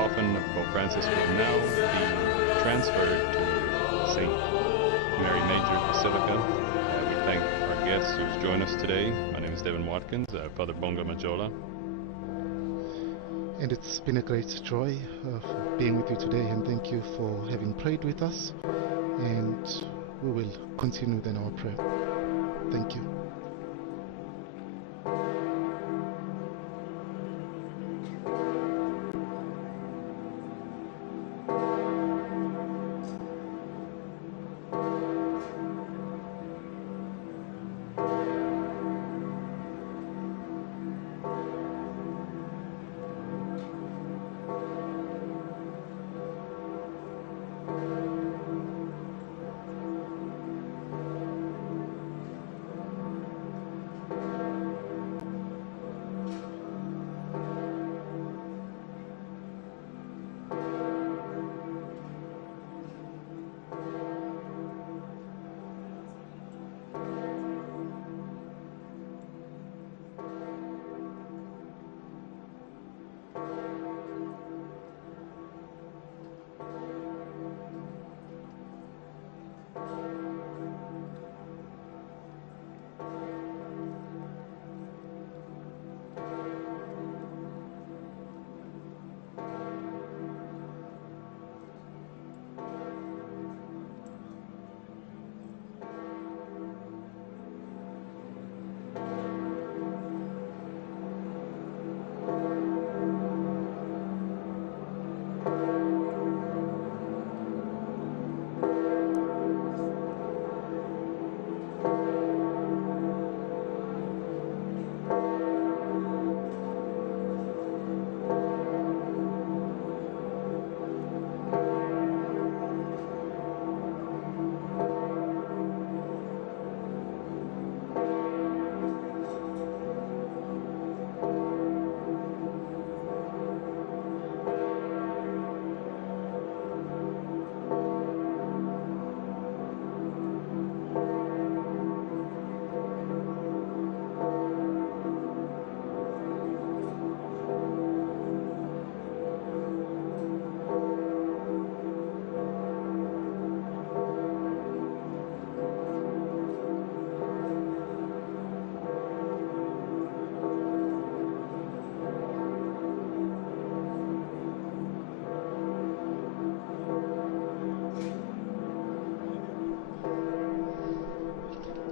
coffin of Pope Francis will now be transferred to St. Mary Major Basilica. We thank our guests who's joined us today. My name is Devin Watkins, Father Bonga Majola. And it's been a great joy being with you today, and thank you for having prayed with us. And we will continue then our prayer. Thank you.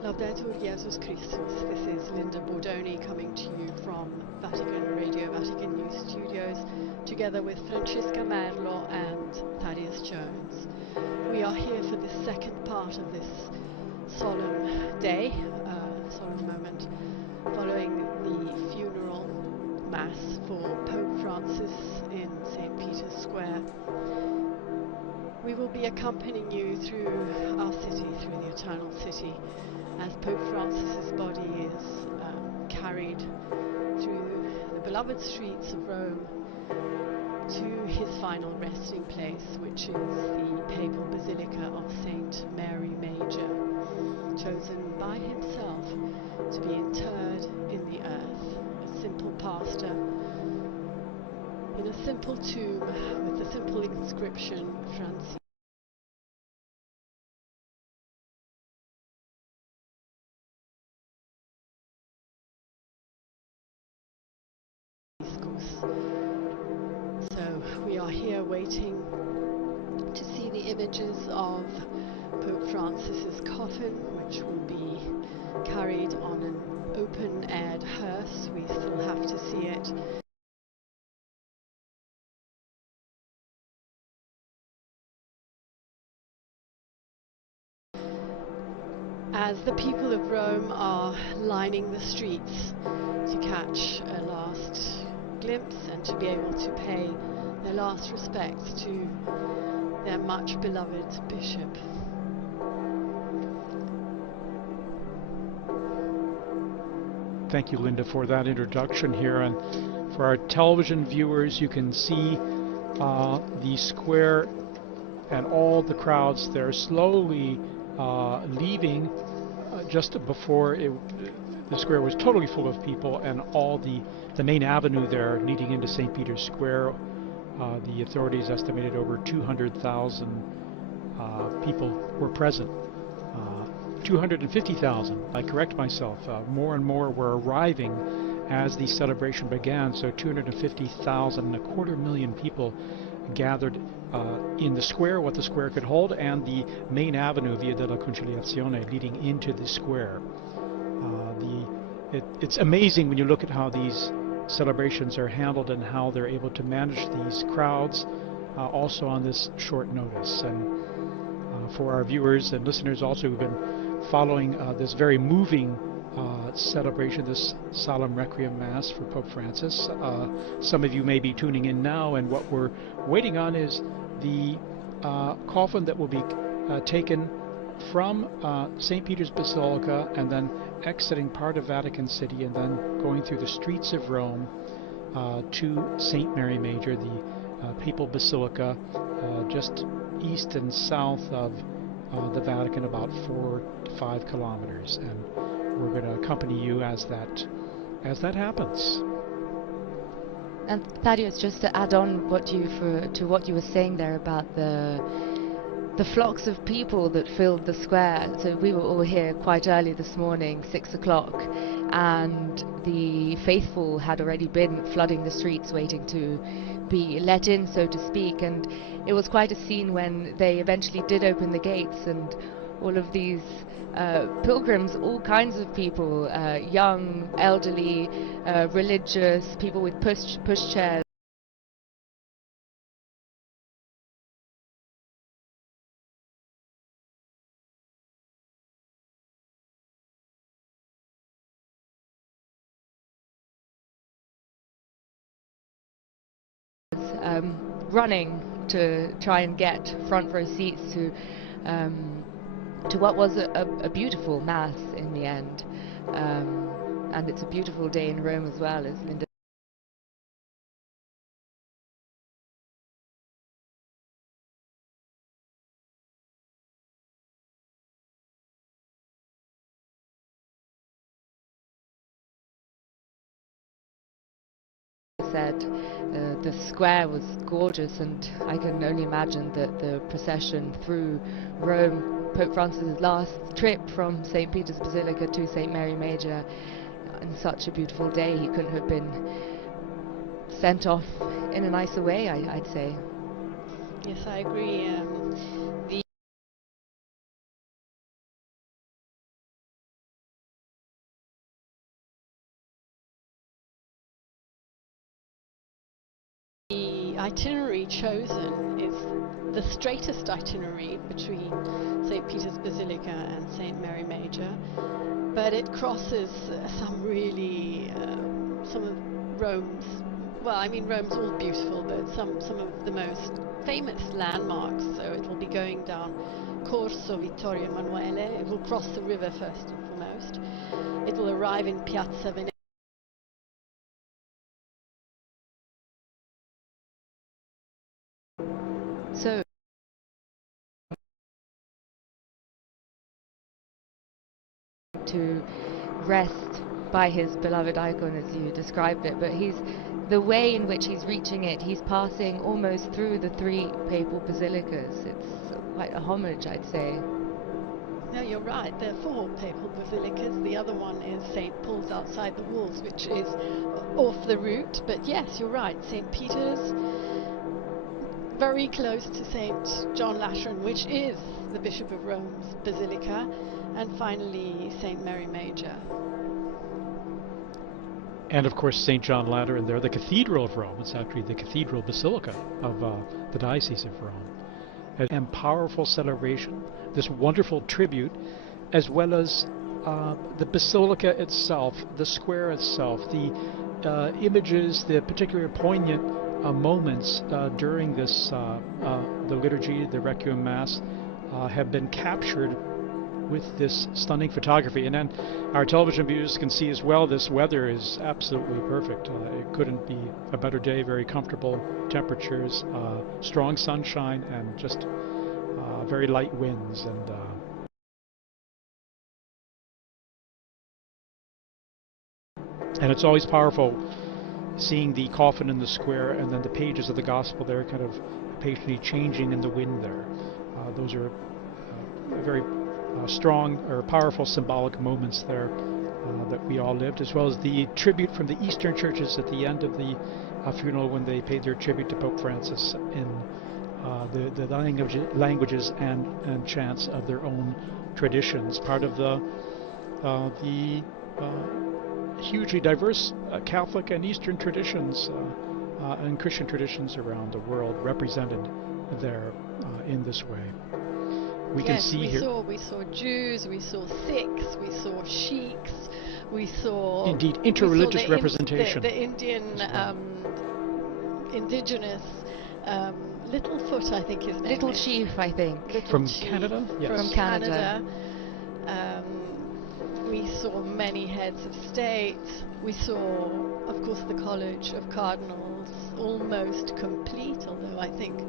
Laudetur Jesus Christus. This is Linda Bordoni coming to you from Vatican Radio Vatican News Studios, together with Francesca Merlo and Thaddeus Jones. We are here for the second part of this solemn day, solemn moment, following the funeral mass for Pope Francis in St. Peter's Square. We will be accompanying you through our city, through the Eternal City, as Pope Francis's body is carried through the beloved streets of Rome to his final resting place, which is the Papal Basilica of St. Mary Major, chosen by himself to be interred in the earth. A simple pastor in a simple tomb with the simple inscription, Francis. So we are here waiting to see the images of Pope Francis's coffin, which will be carried on an open-aired hearse. We still have to see it. As the people of Rome are lining the streets to catch a last glimpse and to be able to pay their last respects to their much beloved bishop. Thank you, Linda, for that introduction here. And for our television viewers, you can see the square and all the crowds there slowly leaving just before the square was totally full of people, and all the main avenue there leading into St. Peter's Square The authorities estimated over 200,000 people were present. 250,000, I correct myself, more and more were arriving as the celebration began, so 250,000 and a quarter million people gathered in the square, what the square could hold, and the main avenue, Via della Conciliazione, leading into the square. It's amazing when you look at how these celebrations are handled and how they're able to manage these crowds also on this short notice. And for our viewers and listeners also who've been following this very moving celebration, this solemn Requiem Mass for Pope Francis. Some of you may be tuning in now, and what we're waiting on is the coffin that will be taken from St. Peter's Basilica and then exiting part of Vatican City and then going through the streets of Rome to St. Mary Major, the Papal Basilica, just east and south of the Vatican, about 4 to 5 kilometers. And we're going to accompany you as that happens. And Thaddeus, just to add on to what you were saying there about the flocks of people that filled the square. So we were all here quite early this morning, 6 o'clock, and the faithful had already been flooding the streets waiting to be let in, so to speak. And it was quite a scene when they eventually did open the gates, and all of these pilgrims, all kinds of people, young, elderly, religious, people with push chairs. Running to try and get front row seats to what was a beautiful mass in the end, and it's a beautiful day in Rome as well, as Linda said. The square was gorgeous, and I can only imagine that the procession through Rome, Pope Francis' last trip from St. Peter's Basilica to St. Mary Major, on such a beautiful day, he couldn't have been sent off in a nicer way, I'd say. Yes, I agree. The itinerary chosen is the straightest itinerary between St. Peter's Basilica and St. Mary Major, but it crosses some really, some of Rome's, well, I mean, Rome's all beautiful, but some of the most famous landmarks. So it will be going down Corso Vittorio Emanuele. It will cross the river first and foremost. It will arrive in Piazza Venezia. So to rest by his beloved icon, as you described it, but the way in which he's reaching it, he's passing almost through the 3 papal basilicas. It's quite a homage, I'd say. No, you're right. There are 4 papal basilicas. The other one is St. Paul's outside the walls, which is off the route. But yes, you're right. St. Peter's, very close to St. John Lateran, which is the Bishop of Rome's basilica, and finally St. Mary Major. And of course St. John Lateran there, the Cathedral of Rome. It's actually the Cathedral Basilica of the Diocese of Rome. And powerful celebration, this wonderful tribute, as well as the Basilica itself, the square itself, the images, the particular poignant moments during this, the liturgy, the Requiem Mass, have been captured with this stunning photography. And then our television viewers can see as well, this weather is absolutely perfect. It couldn't be a better day, very comfortable temperatures, strong sunshine, and just very light winds. And it's always powerful seeing the coffin in the square and then the pages of the gospel there kind of patiently changing in the wind there. Those are very strong or powerful symbolic moments there that we all lived, as well as the tribute from the Eastern churches at the end of the funeral when they paid their tribute to Pope Francis in the languages and chants of their own traditions, part of the hugely diverse Catholic and Eastern traditions and Christian traditions around the world represented there in this way. We can see here. We saw Jews, we saw Sikhs, we saw Sheiks, we saw indeed interreligious representation. The Indian indigenous Littlefoot, I think his name Little is. Chief, I think. Little From Chief. Canada? Yes. From Canada. We saw many heads of state. We saw, of course, the College of Cardinals almost complete, although I think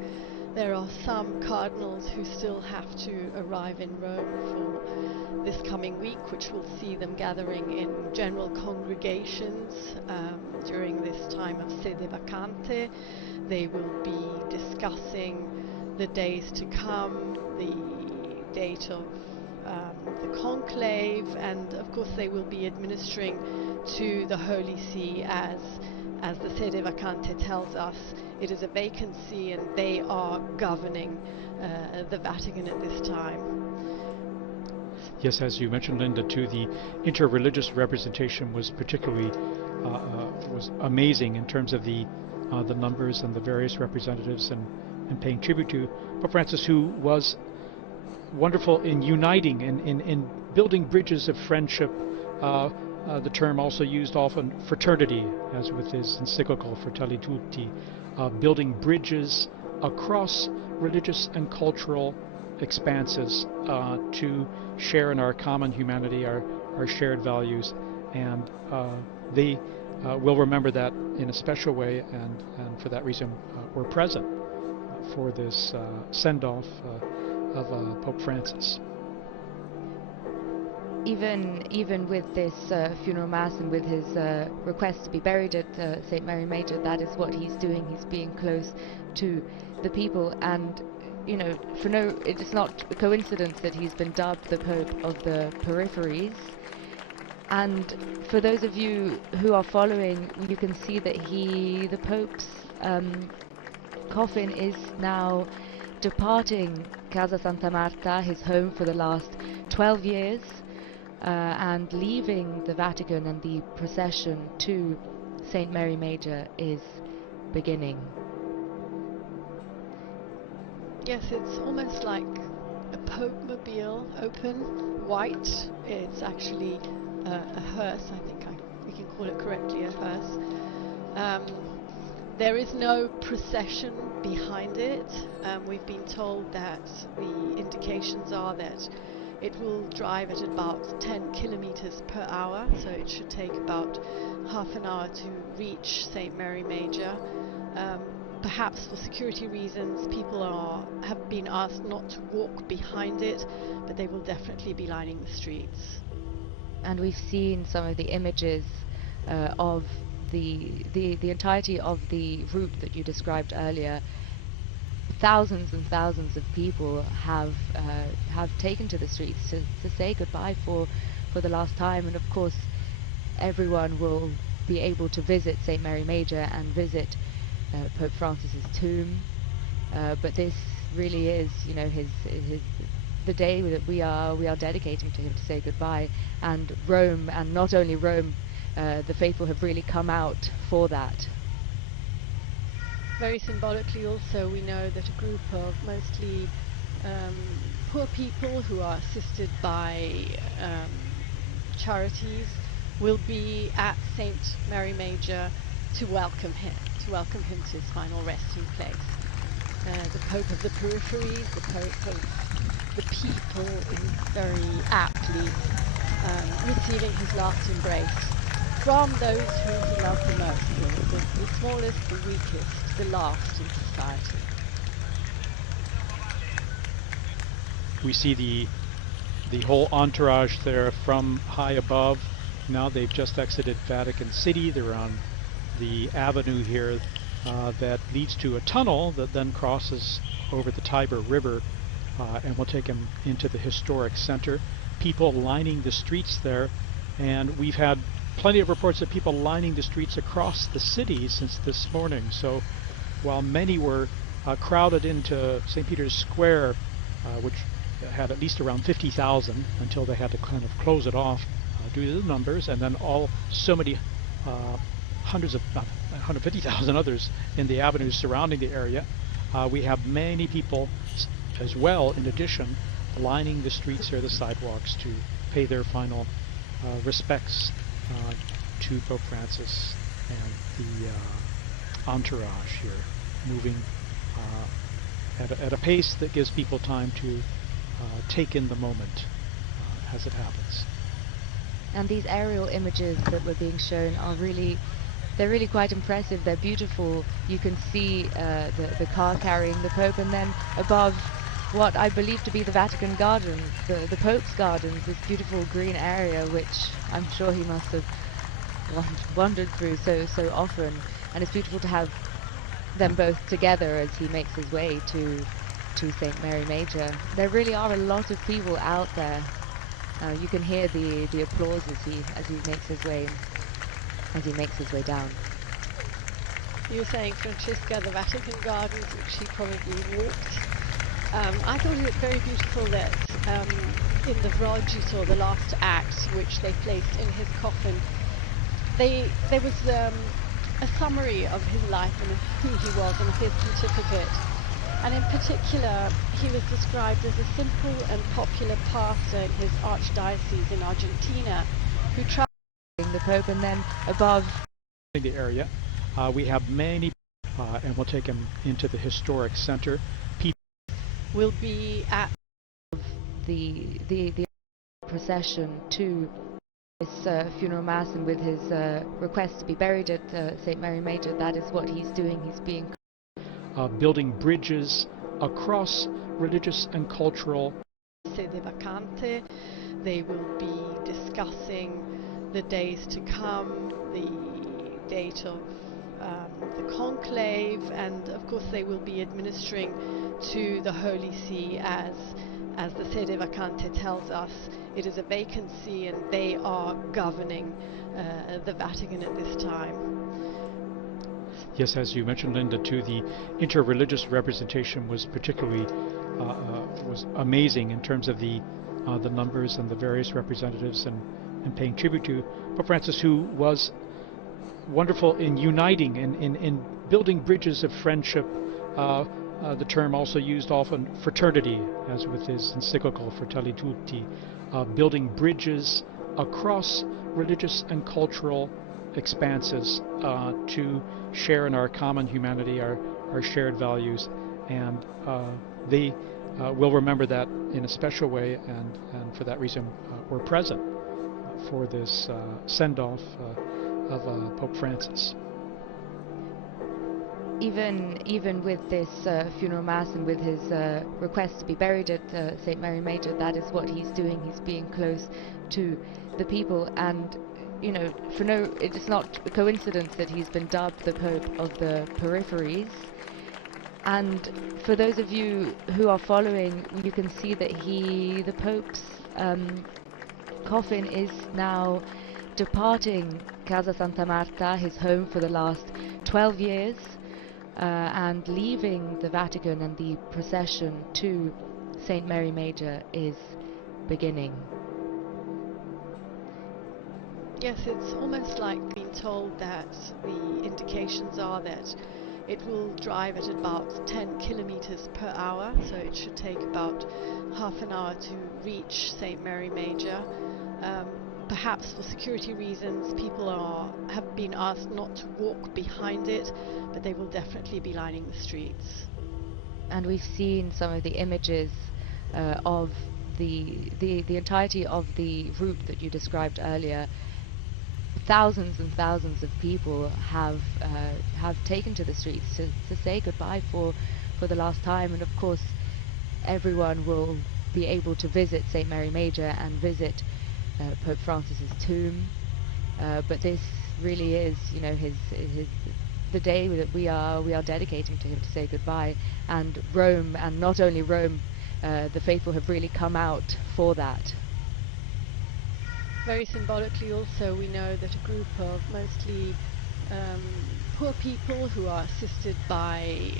there are some cardinals who still have to arrive in Rome for this coming week, which will see them gathering in general congregations during this time of sede vacante. They will be discussing the days to come, the date of the conclave, and of course they will be administering to the Holy See as the sede vacante tells us. It is a vacancy and they are governing the Vatican at this time. Yes, as you mentioned, Linda, too, the interreligious representation was particularly was amazing in terms of the numbers and the various representatives and paying tribute to Pope Francis, who was wonderful in uniting and in building bridges of friendship. The term also used often fraternity, as with his encyclical Fratelli Tutti, building bridges across religious and cultural expanses to share in our common humanity, our shared values, and they will remember that in a special way, and for that reason were present for this send-off of Pope Francis. Even with this funeral mass and with his request to be buried at St. Mary Major, that is what he's doing. He's being close to the people, and you know, it is not a coincidence that he's been dubbed the Pope of the peripheries. And for those of you who are following, you can see that the Pope's coffin is now departing Casa Santa Marta, his home for the last 12 years, and leaving the Vatican, and the procession to St. Mary Major is beginning. Yes, it's almost like a Pope-mobile, open, white. It's actually a hearse, I think we can call it correctly a hearse. There is no procession behind it. We've been told that the indications are that it will drive at about 10 kilometers per hour, so it should take about half an hour to reach St. Mary Major. Perhaps for security reasons, people have been asked not to walk behind it, but they will definitely be lining the streets. And we've seen some of the images of the entirety of the route that you described earlier. Thousands and thousands of people have taken to the streets to say goodbye for the last time, and of course everyone will be able to visit St. Mary Major and visit Pope Francis's tomb, but this really is, you know, the day that we are dedicating to him to say goodbye. And Rome, and not only Rome, the faithful have really come out for that. Very symbolically also, we know that a group of mostly poor people who are assisted by charities will be at St. Mary Major to welcome him to his final resting place. The Pope of the peripheries, the Pope of the people, is very aptly receiving his last embrace from those whom he loved the most, the smallest, the weakest, the last in society. We see the whole entourage there from high above. Now they've just exited Vatican City. They're on the avenue here that leads to a tunnel that then crosses over the Tiber River and will take him into the historic center. People lining the streets there, and we've had plenty of reports of people lining the streets across the city since this morning. So while many were crowded into St. Peter's Square, which had at least around 50,000 until they had to kind of close it off due to the numbers, and then so many hundreds of 150,000 others in the avenues surrounding the area. We have many people as well, in addition, lining the streets or the sidewalks to pay their final respects to Pope Francis and the entourage here, moving at a pace that gives people time to take in the moment as it happens. And these aerial images that were being shown are they're really quite impressive. They're beautiful. You can see the car carrying the Pope, and then above what I believe to be the Vatican Gardens, the Pope's Gardens, this beautiful green area, which I'm sure he must have wandered through so often. And it's beautiful to have them both together as he makes his way to St. Mary Major. There really are a lot of people out there. You can hear the applause as he makes his way down. You were saying, Francesca, the Vatican Gardens, which he probably walked. I thought it very beautiful that in the Vroj you saw the last act, which they placed in his coffin. There was a summary of his life and who he was on his pontificate. And in particular, he was described as a simple and popular pastor in his archdiocese in Argentina, who traveled the Pope, and then above the area, we have many, and we'll take him into the historic center. People will be at the procession to this funeral mass, and with his request to be buried at St. Mary Major. That is what he's doing. He's being building bridges across religious and cultural. Sede vacante. They will be discussing the days to come, the date of the conclave, and of course they will be administering to the Holy See as the Sede vacante tells us. It is a vacancy, and they are governing the Vatican at this time. Yes, as you mentioned, Linda, too, the interreligious representation was particularly was amazing in terms of the numbers and the various representatives and paying tribute to Pope Francis, who was wonderful in uniting and in building bridges of friendship. The term also used often fraternity, as with his encyclical Fratelli Tutti, building bridges across religious and cultural expanses to share in our common humanity, our shared values, and they will remember that in a special way, and for that reason we're present for this send-off of Pope Francis. Even with this funeral mass and with his request to be buried at St. Mary Major, that is what he's doing. He's being close to the people, and you know, it's not a coincidence that he's been dubbed the Pope of the peripheries. And for those of you who are following, you can see that the Pope's coffin is now departing Casa Santa Marta, his home for the last 12 years, and leaving the Vatican, and the procession to St. Mary Major is beginning. Yes, it's almost like being told that the indications are that it will drive at about 10 kilometers per hour, so it should take about half an hour to reach St. Mary Major. Perhaps for security reasons, people have been asked not to walk behind it, but they will definitely be lining the streets. And we've seen some of the images of the entirety of the route that you described earlier. Thousands and thousands of people have taken to the streets to say goodbye for the last time, and of course everyone will be able to visit St. Mary Major and visit Pope Francis's tomb, but this really is, you know, the day that we are dedicating to him to say goodbye. And Rome, and not only Rome, the faithful have really come out for that. Very symbolically also, we know that a group of mostly poor people who are assisted by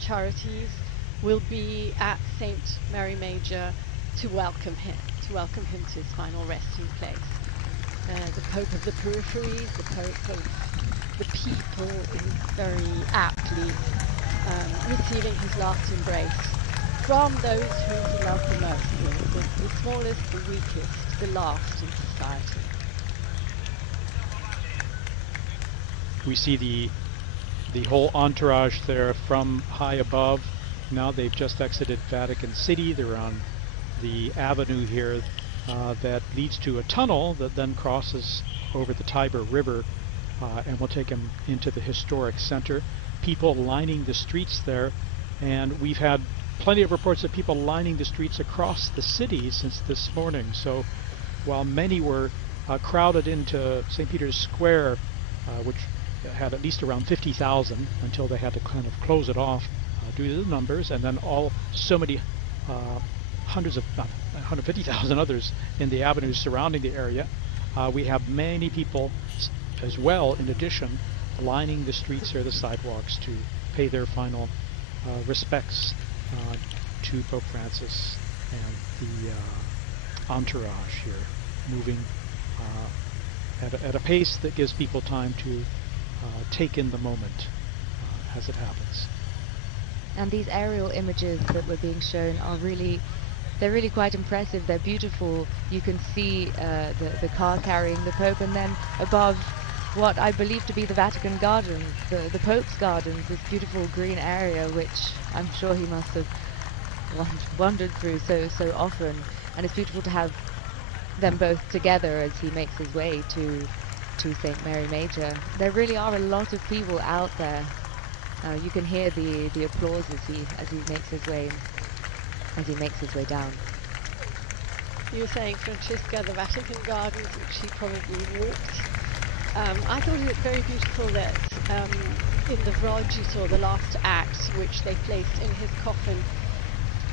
charities will be at St. Mary Major to welcome him to his final resting place. The Pope of the peripheries, the Pope of the people, is very aptly receiving his last embrace from those whom he loved the most, the smallest, the weakest, the last in society. We see the whole entourage there from high above. Now they've just exited Vatican City. They're on the avenue here that leads to a tunnel that then crosses over the Tiber River and will take them into the historic center. People lining the streets there, and we've had plenty of reports of people lining the streets across the city since this morning. So while many were crowded into St. Peter's Square, which had at least around 50,000 until they had to kind of close it off due to the numbers, and then so many hundreds of, 150,000 others in the avenues surrounding the area. We have many people as well, in addition, lining the streets or the sidewalks to pay their final respects to Pope Francis and the entourage here, moving at a pace that gives people time to take in the moment as it happens. And these aerial images that were being shown are they're really quite impressive. They're beautiful. You can see the car carrying the Pope, and then above what I believe to be the Vatican Gardens, the Pope's Gardens, this beautiful green area which I'm sure he must have wandered through so often. And it's beautiful to have them both together as he makes his way to St. Mary Major. There really are a lot of people out there. You can hear the applause as he makes his way down. You were saying, Francesca, the Vatican Gardens, which he probably walked. I thought it very beautiful that in the Vroj you saw the last act, which they placed in his coffin.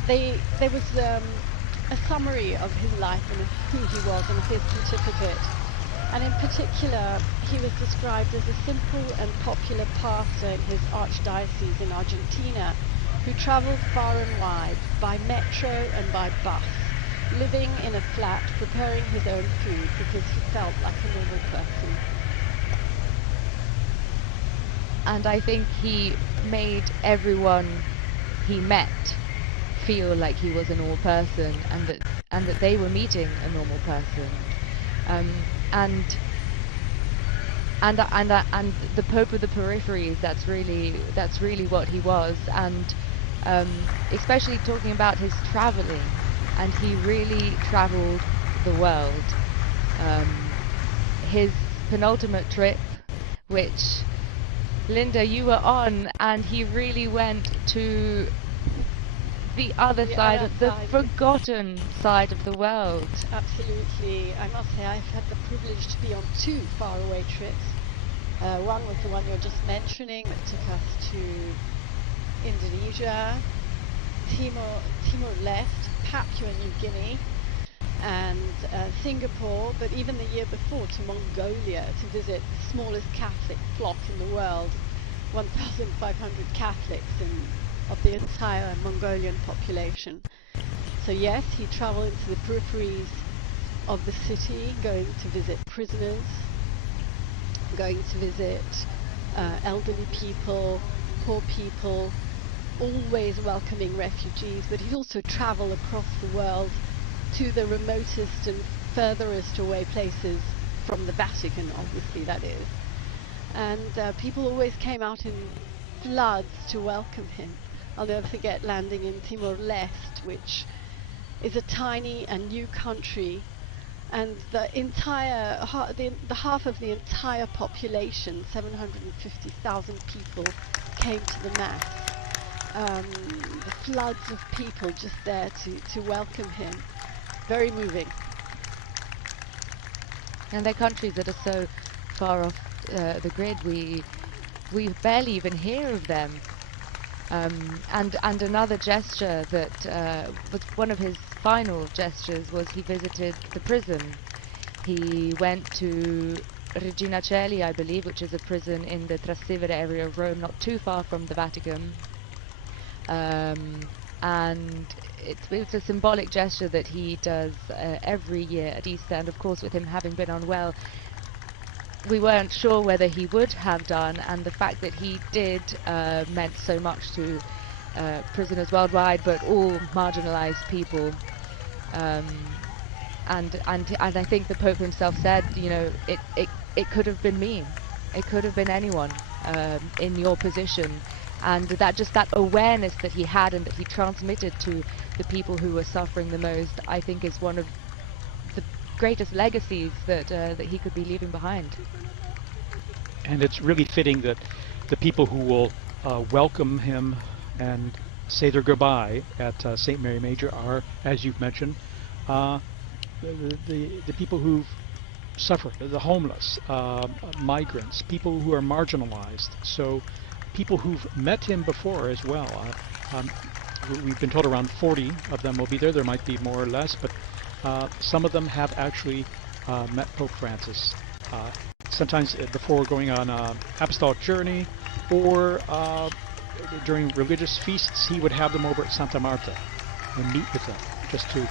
There was a summary of his life and of who he was and his pontificate. And in particular, he was described as a simple and popular pastor in his archdiocese in Argentina, who travelled far and wide by metro and by bus, living in a flat, preparing his own food because he felt like a normal person. And I think he made everyone he met feel like he was a normal person, and that they were meeting a normal person. And the Pope of the peripheries, that's really what he was. And especially talking about his traveling, and he really traveled the world. His penultimate trip, which Linda, you were on, and he really went to the other side of the forgotten side of the world. Absolutely. I must say I've had the privilege to be on 2 faraway trips. One was the one you're just mentioning that took us to Indonesia, Timor-Leste, Papua New Guinea, and Singapore, but even the year before to Mongolia to visit the smallest Catholic flock in the world, 1,500 Catholics of the entire Mongolian population. So yes, he travelled into the peripheries of the city, going to visit prisoners, going to visit elderly people, poor people, always welcoming refugees, but he'd also travel across the world to the remotest and furthest away places from the Vatican, obviously, that is. And people always came out in floods to welcome him. I'll never forget landing in Timor-Leste, which is a tiny and new country, and the half of the entire population, 750,000 people, came to the Mass. The floods of people just there to welcome him. Very moving. And they're countries that are far off the grid. We barely even hear of them. And another gesture that was one of his final gestures was he visited the prison. He went to Regina Coeli, I believe, which is a prison in the Trastevere area of Rome, not too far from the Vatican. And it's a symbolic gesture that he does every year at Easter, and of course with him having been unwell, we weren't sure whether he would have done, and the fact that he did meant so much to prisoners worldwide, but all marginalized people. And I think the Pope himself said, you know, it could have been me, it could have been anyone in your position, and that awareness that he had and that he transmitted to the people who were suffering the most, I think is one of the greatest legacies that he could be leaving behind. And it's really fitting that the people who will welcome him and say their goodbye at St. Mary Major are, as you've mentioned, the people who've suffered, the homeless, migrants, people who are marginalized. So people who've met him before as well. We've been told around 40 of them will be there. There might be more or less, but some of them have actually met Pope Francis. Sometimes before going on an apostolic journey, or during religious feasts, he would have them over at Santa Marta and meet with them, just to...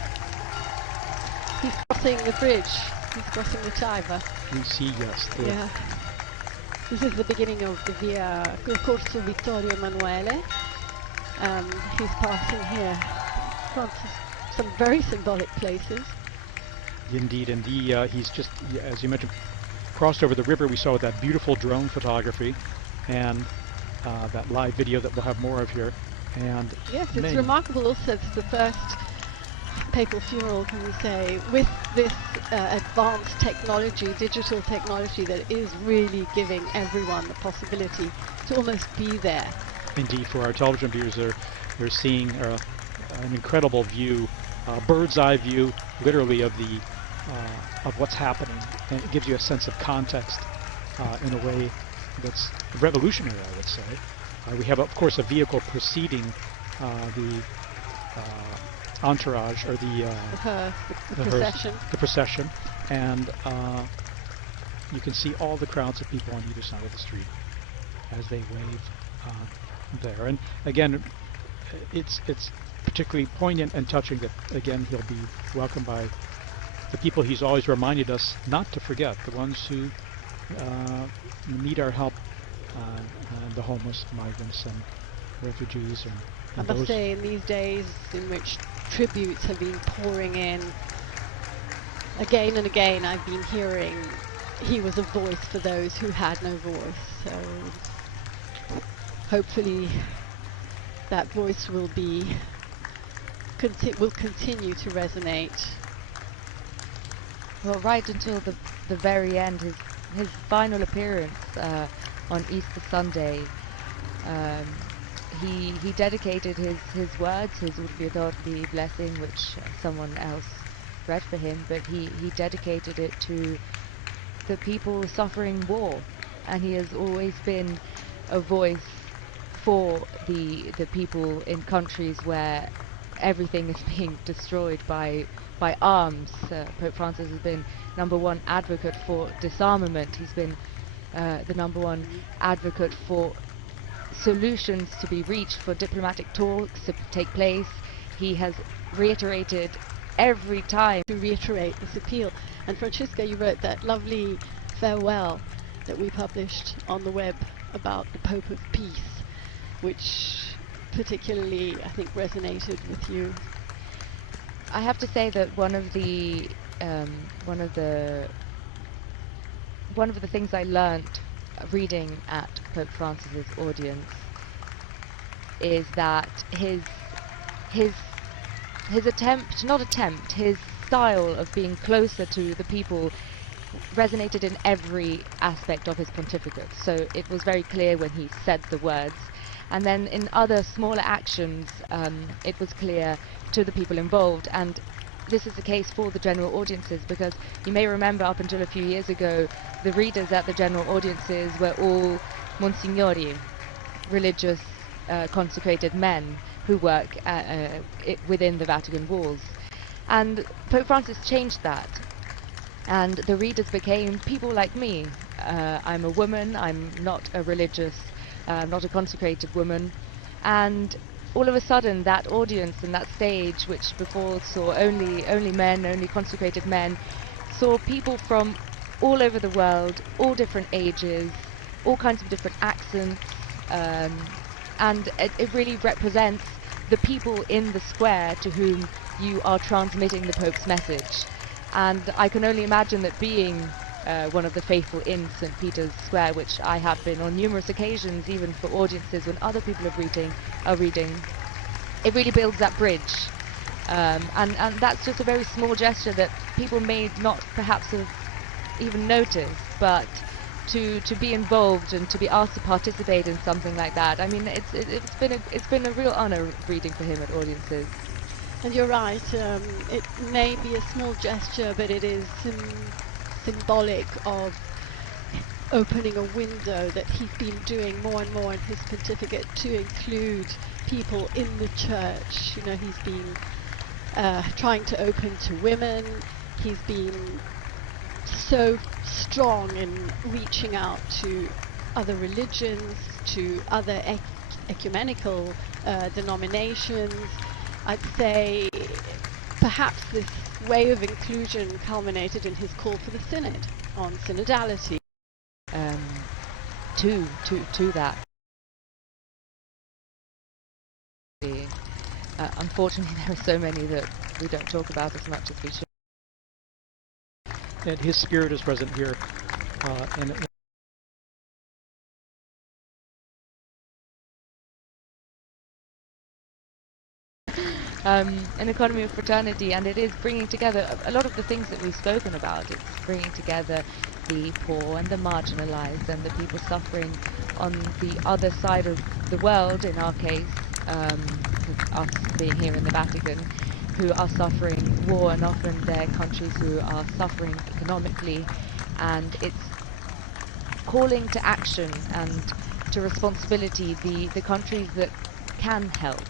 He's crossing the bridge. He's crossing the Tiber. We see, yes. Yeah. This is the beginning of the Via Corso Vittorio Emanuele. He's passing here from some very symbolic places. Indeed, and he's just, as you mentioned, crossed over the river. We saw that beautiful drone photography and that live video that we'll have more of here. And yes, it's remarkable also. It's the first papal funeral, can we say, with this advanced technology, digital technology, that is really giving everyone the possibility to almost be there. Indeed, for our television viewers, they're seeing an incredible view, bird's eye view, literally, of what's happening, and it gives you a sense of context in a way that's revolutionary, I would say. We have, of course, a vehicle preceding the entourage, or the procession. The procession, and you can see all the crowds of people on either side of the street as they wave there. And again, it's particularly poignant and touching that, again, he'll be welcomed by the people he's always reminded us not to forget, the ones who need our help, the homeless, migrants, and refugees. And I must say, in these days in which tributes have been pouring in, again and again I've been hearing he was a voice for those who had no voice. So hopefully that voice will continue to resonate. Well, right until the very end, his final appearance on Easter Sunday, he dedicated his words, his Urbi blessing, which someone else read for him, but he dedicated it to the people suffering war, and he has always been a voice for the people in countries where everything is being destroyed by arms. Pope Francis has been #1 advocate for disarmament. He's been the #1 advocate for solutions to be reached, for diplomatic talks to take place. He has reiterated every time to reiterate this appeal. And Francesca, you wrote that lovely farewell that we published on the web about the Pope of Peace, which particularly, I think, resonated with you. I have to say that one of the things I learnt reading at Pope Francis's audience is that his style of being closer to the people resonated in every aspect of his pontificate. So it was very clear when he said the words, and then in other smaller actions it was clear to the people involved. And this is the case for the general audiences, because you may remember up until a few years ago, the readers at the general audiences were all Monsignori, religious consecrated men who work within the Vatican walls. And Pope Francis changed that, and the readers became people like me. I'm a woman, I'm not a religious, not a consecrated woman, and all of a sudden that audience and that stage, which before saw only men, only consecrated men, saw people from all over the world, all different ages, all kinds of different accents, and it really represents the people in the square to whom you are transmitting the Pope's message. And I can only imagine that being one of the faithful in St. Peter's Square, which I have been on numerous occasions, even for audiences when other people are reading, it really builds that bridge. And that's just a very small gesture that people may not perhaps have even noticed, but to be involved and to be asked to participate in something like that, I mean, it's been a real honor reading for him at audiences. And you're right, it may be a small gesture, but it is symbolic of opening a window that he's been doing more and more in his pontificate to include people in the church. You know, he's been trying to open to women. He's been so strong in reaching out to other religions, to other ecumenical denominations. I'd say perhaps this way of inclusion culminated in his call for the synod on synodality. To that. Unfortunately, there are so many that we don't talk about as much as we should. And his spirit is present here, and an economy of fraternity, and it is bringing together a lot of the things that we've spoken about. It's bringing together the poor and the marginalized and the people suffering on the other side of the world, in our case, us being here in the Vatican, who are suffering war, and often they're countries who are suffering economically, and it's calling to action and to responsibility the countries that can help.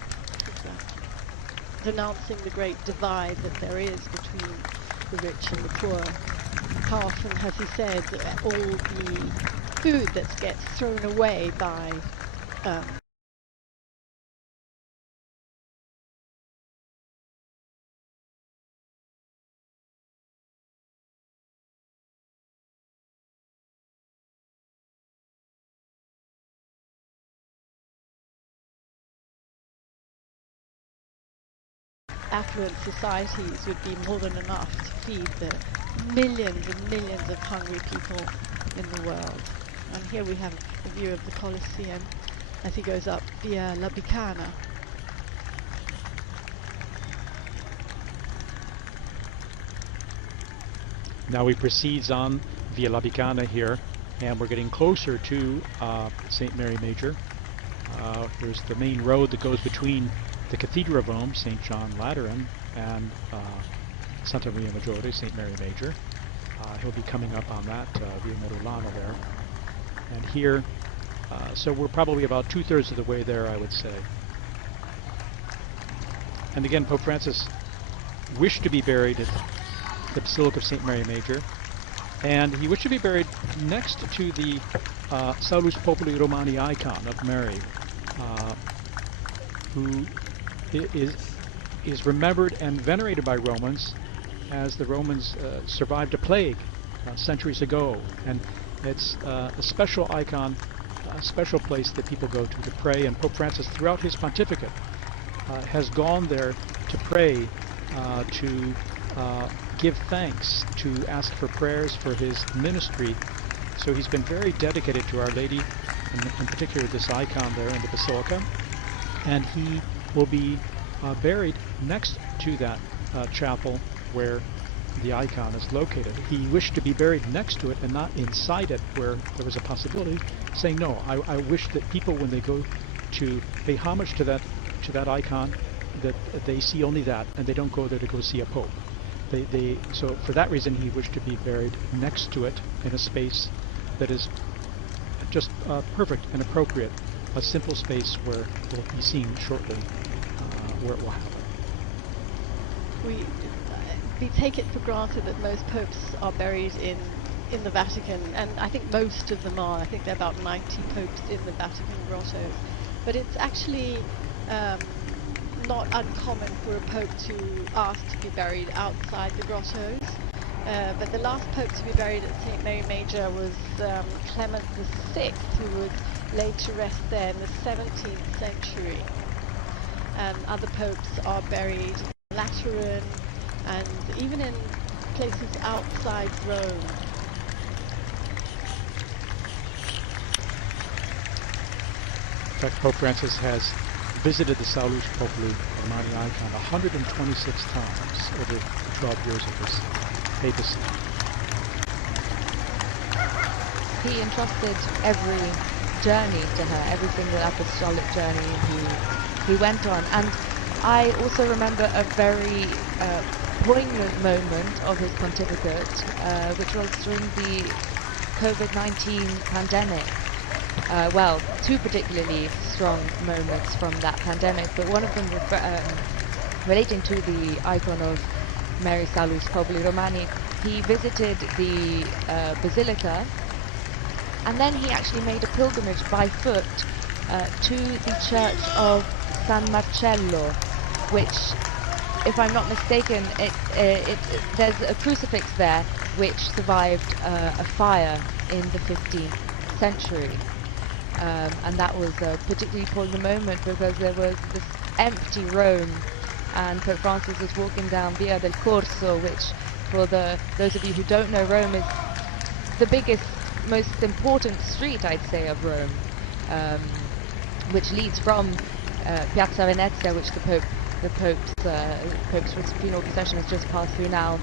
Denouncing the great divide that there is between the rich and the poor. How often has he said all the food that gets thrown away by affluent societies would be more than enough to feed the millions and millions of hungry people in the world. And here we have a view of the Colosseum as he goes up via La Bicana. now he proceeds on via La Bicana here, and we're getting closer to St. Mary Major. There's the main road that goes between the Cathedral of Rome, St. John Lateran, and Santa Maria Maggiore, St. Mary Major. He'll be coming up on that via Merulano there. And here, so we're probably about 2/3 of the way there, I would say. And again, Pope Francis wished to be buried at the Basilica of St. Mary Major, and he wished to be buried next to the Salus Populi Romani icon of Mary, who is remembered and venerated by Romans, as the Romans survived a plague centuries ago, and it's a special icon, a special place that people go to pray. And Pope Francis, throughout his pontificate, has gone there to pray, to give thanks, to ask for prayers for his ministry. So he's been very dedicated to Our Lady, in particular this icon there in the Basilica, and he will be buried next to that chapel where the icon is located. He wished to be buried next to it and not inside it, where there was a possibility, saying, no, I wish that people, when they go to pay homage to that icon, that they see only that, and they don't go there to go see a pope. So for that reason, he wished to be buried next to it in a space that is just perfect and appropriate, a simple space where we'll be seeing shortly where it will happen. We take it for granted that most popes are buried in the Vatican, and I think most of them are. I think there are about 90 popes in the Vatican grottos. But it's actually not uncommon for a pope to ask to be buried outside the grottos. But the last pope to be buried at St. Mary Major was Clement VI, who was laid to rest there in the 17th century. And other popes are buried in Lateran and even in places outside Rome. In fact, Pope Francis has visited the Salus Populi Romani icon 126 times over the 12 years of his papacy. He entrusted every journey to her, every single apostolic journey he went on. And I also remember a very poignant moment of his pontificate, which was during the COVID-19 pandemic. Well, two particularly strong moments from that pandemic, but one of them relating to the icon of Mary Salus Populi Romani. He visited the Basilica, and then he actually made a pilgrimage by foot to the church of San Marcello, which, if I'm not mistaken, there's a crucifix there which survived a fire in the 15th century. And that was a particularly poignant moment because there was this empty Rome, and Pope Francis was walking down Via del Corso, which, for those of you who don't know, Rome is the biggest, most important street, I'd say, of Rome, which leads from Piazza Venezia, which the Pope's funeral procession has just passed through now,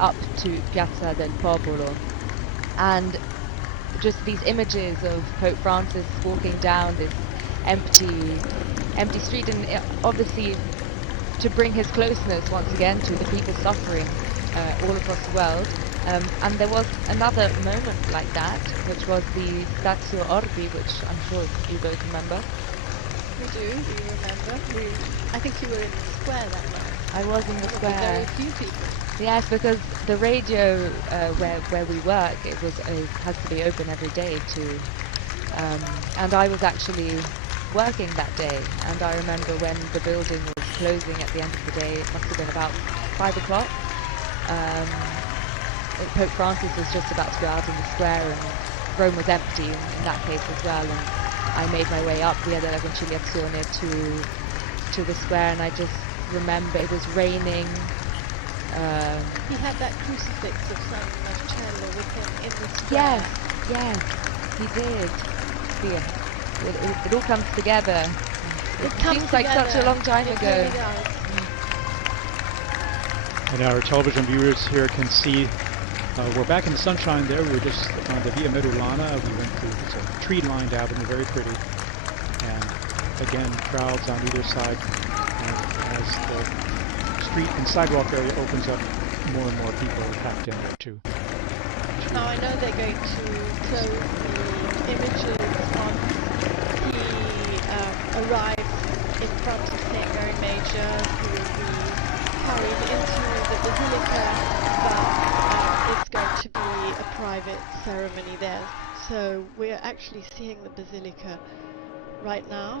up to Piazza del Popolo. And just these images of Pope Francis walking down this empty street, and obviously to bring his closeness once again to the people suffering all across the world. And there was another moment like that, which was the Statio Orbi, which I'm sure you both remember. We do, we remember. I think you were in the square that night. I was in the square. Very few people. Yes, because the radio where we work, it has to be open every day and I was actually working that day, and I remember when the building was closing at the end of the day, it must have been about 5 o'clock. Pope Francis was just about to go out in the square, and Rome was empty in that case as well, and I made my way up Via della Conciliazione to the square, and I just remember it was raining. He had that crucifix of San Marcello with him in the square. Yes, he did. Yeah. It all comes together. It seems like such a long time ago. Really does. And our television viewers here can see we're back in the sunshine there. We were just on the Via Merulana. We went through a tree-lined avenue, very pretty. And again, crowds on either side. And as the street and sidewalk area opens up, more and more people are packed in there too. Now I know they're going to close the images once he arrives in front of St. Mary Major. He will be carried into the Basilica, but it's going to be a private ceremony there. So we're actually seeing the Basilica right now.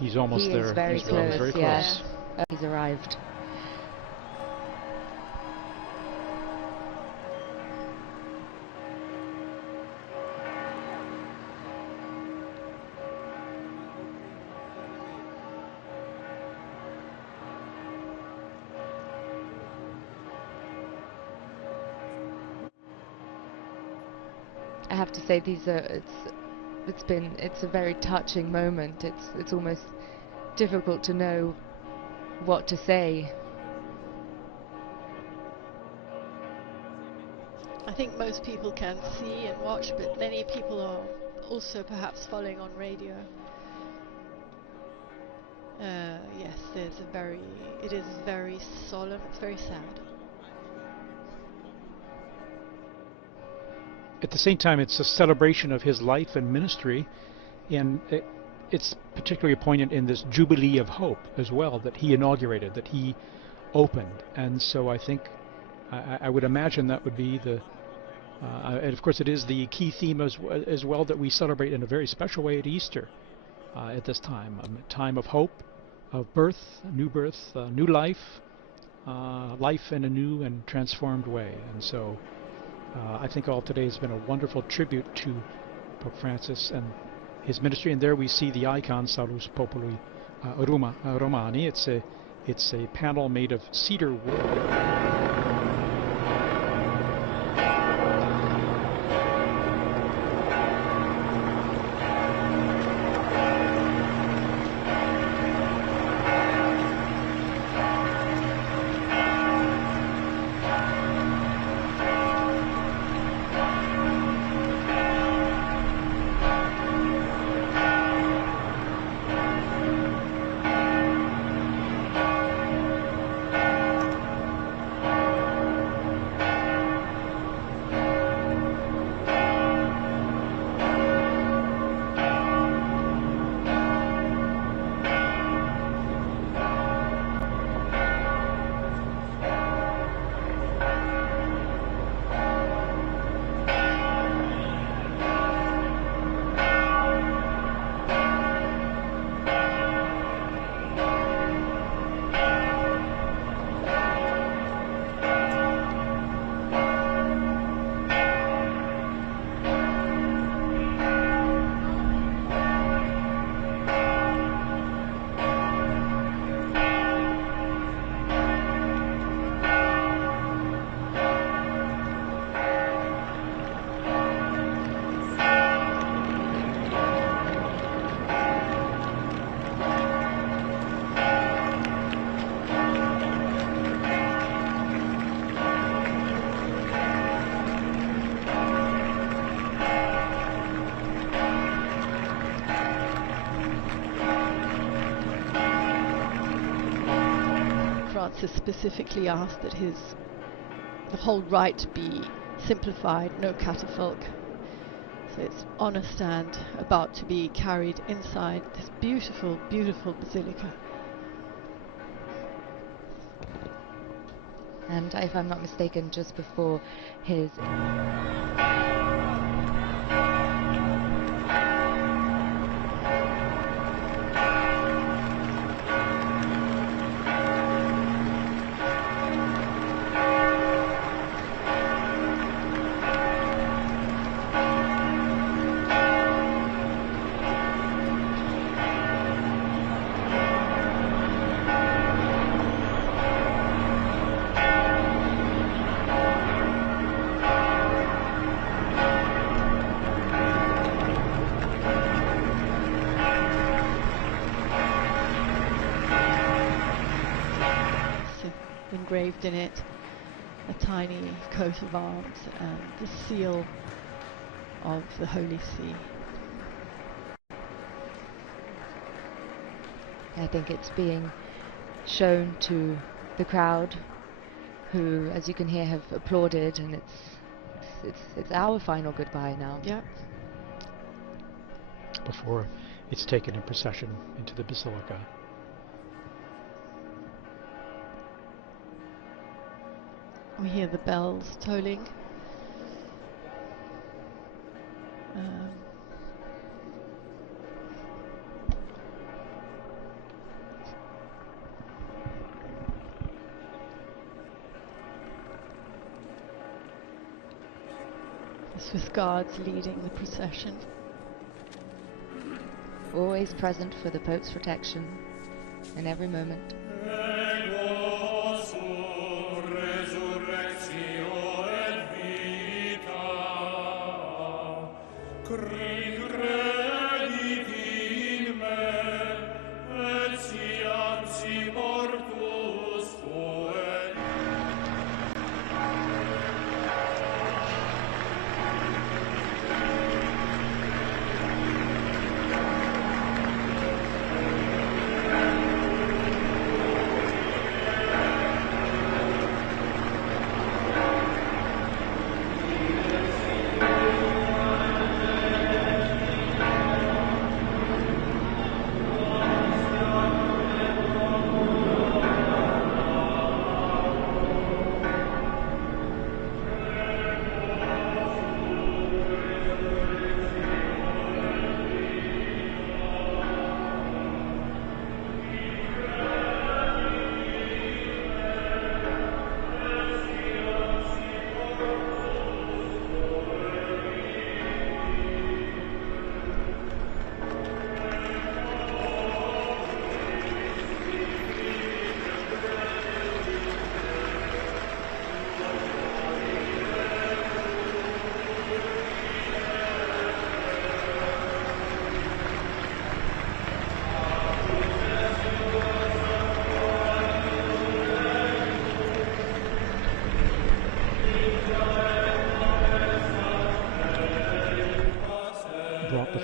He's almost there. Is very close. Very close. Yeah. He's arrived. I have to say, it's a very touching moment. It's almost difficult to know what to say. I think most people can see and watch, but many people are also perhaps following on radio. Yes, it is very solemn, it's very sad. at the same time, it's a celebration of his life and ministry, and it's particularly poignant in this Jubilee of Hope as well that he inaugurated, that he opened. And so I think, I would imagine that would be the, and of course it is the key theme as well that we celebrate in a very special way at Easter at this time, a time of hope, of birth, new life, life in a new and transformed way. And so I think all today has been a wonderful tribute to Pope Francis and his ministry. And there we see the icon Salus Populi Romani. It's a panel made of cedar wood. Francis specifically asked that the whole rite be simplified, no catafalque. So it's on a stand, about to be carried inside this beautiful, beautiful basilica. And if I'm not mistaken, just before his engraved in it a tiny coat of arms and the seal of the Holy See. I think it's being shown to the crowd, who, as you can hear, have applauded, and it's our final goodbye now. Yeah. Before it's taken in procession into the basilica. We hear the bells tolling. The Swiss Guards leading the procession. Always present for the Pope's protection in every moment.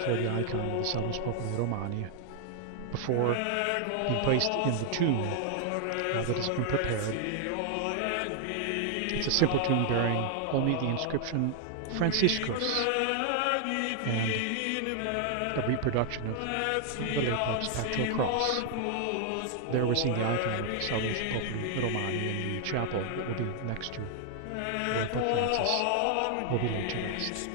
before the icon of the Salus Populi Romani, before being placed in the tomb that has been prepared. It's a simple tomb bearing only the inscription Franciscus and a reproduction of the late Pope's pectoral cross. There we're seeing the icon of Salus Populi Romani in the chapel that will be next to where Pope Francis will be laid to rest.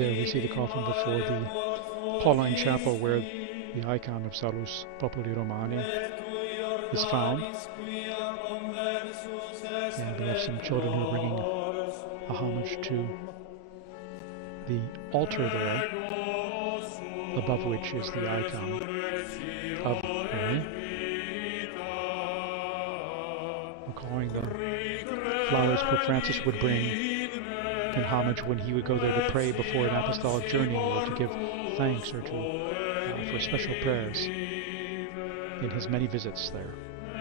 There we see the coffin before the Pauline chapel where the icon of Salus Populi Romani is found. And we have some children who are bringing a homage to the altar there, above which is the icon of Mary. Recalling the flowers Pope Francis would bring in homage when he would go there to pray before an apostolic journey or to give thanks or to for special prayers in his many visits there.